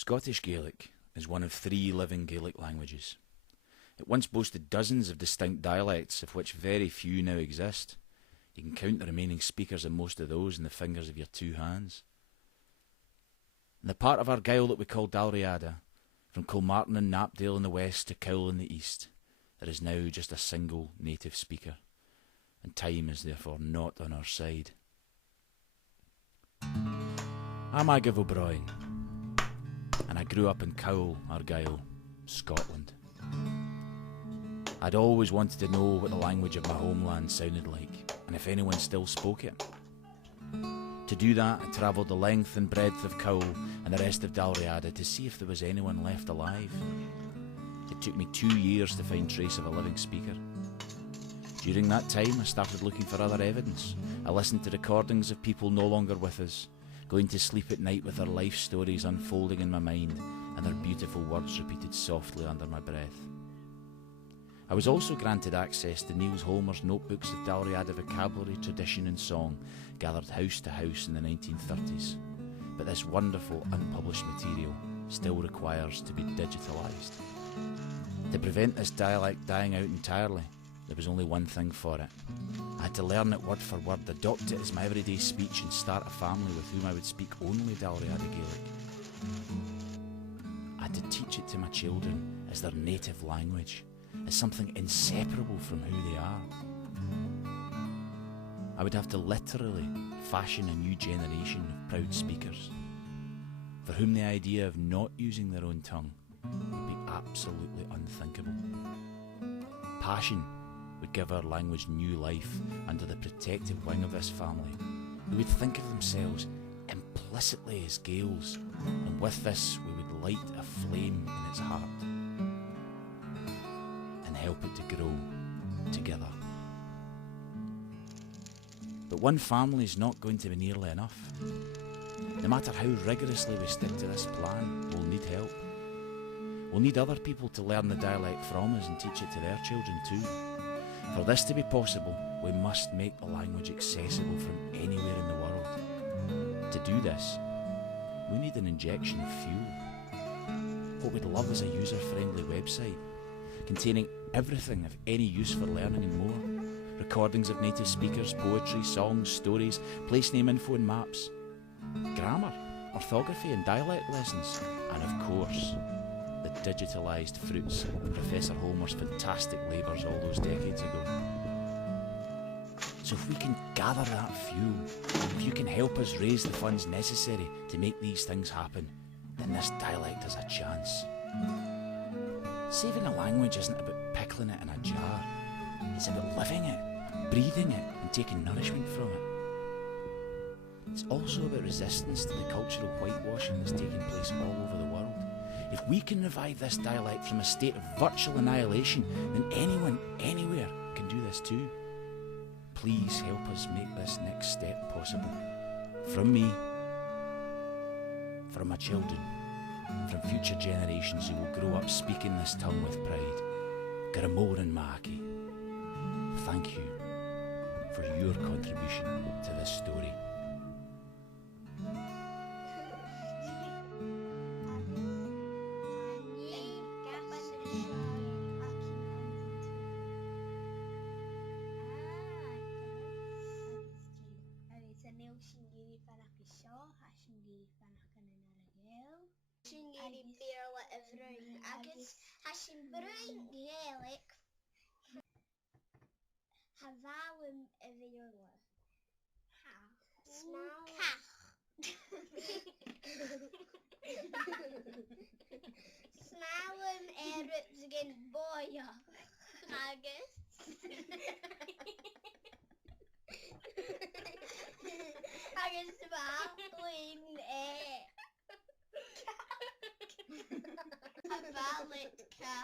Scottish Gaelic is one of 3 living Gaelic languages. It once boasted dozens of distinct dialects, of which very few now exist. You can count the remaining speakers of most of those in the fingers of your 2 hands. In the part of Argyll that we call Dalriada, from Kilmartin and Knapdale in the west to Cowal in the east, there is now just a single native speaker, and time is therefore not on our side. I'm Agave O'Brien, and I grew up in Cowal, Argyll, Scotland. I'd always wanted to know what the language of my homeland sounded like, and if anyone still spoke it. To do that, I travelled the length and breadth of Cowal and the rest of Dalriada to see if there was anyone left alive. It took me 2 years to find trace of a living speaker. During that time, I started looking for other evidence. I listened to recordings of people no longer with us, going to sleep at night with their life stories unfolding in my mind and their beautiful words repeated softly under my breath. I was also granted access to Niels Holmer's notebooks of Dalriada vocabulary, tradition and song, gathered house to house in the 1930s. But this wonderful unpublished material still requires to be digitalised. To prevent this dialect dying out entirely, there was only one thing for it. I had to learn it word for word, adopt it as my everyday speech and start a family with whom I would speak only Dalriada Gaelic. I had to teach it to my children as their native language, as something inseparable from who they are. I would have to literally fashion a new generation of proud speakers, for whom the idea of not using their own tongue would be absolutely unthinkable. Passion would give our language new life under the protective wing of this family, who would think of themselves implicitly as Gaels, and with this we would light a flame in its heart and help it to grow together. But one family is not going to be nearly enough. No matter how rigorously we stick to this plan, we'll need help. We'll need other people to learn the dialect from us and teach it to their children too. For this to be possible, we must make the language accessible from anywhere in the world. To do this, we need an injection of fuel. What we'd love is a user-friendly website containing everything of any use for learning and more. Recordings of native speakers, poetry, songs, stories, place name info and maps, grammar, orthography and dialect lessons, and of course, the digitalised fruits of Professor Holmer's fantastic labours all those decades ago. So if we can gather that fuel, if you can help us raise the funds necessary to make these things happen, then this dialect has a chance. Saving a language isn't about pickling it in a jar. It's about living it, breathing it, and taking nourishment from it. It's also about resistance to the cultural whitewashing that's taking place all over the world. If we can revive this dialect from a state of virtual annihilation, then anyone, anywhere can do this too. Please help us make this next step possible. From me, from my children, from future generations who will grow up speaking this tongue with pride. Garamor and Maaki, thank you for your contribution to this story. Singeri Beerla Evroin agus Hashin Bruin Gaelic Havalum Evirla Snalum Erups again Boya Agus Agus Valin Havalitka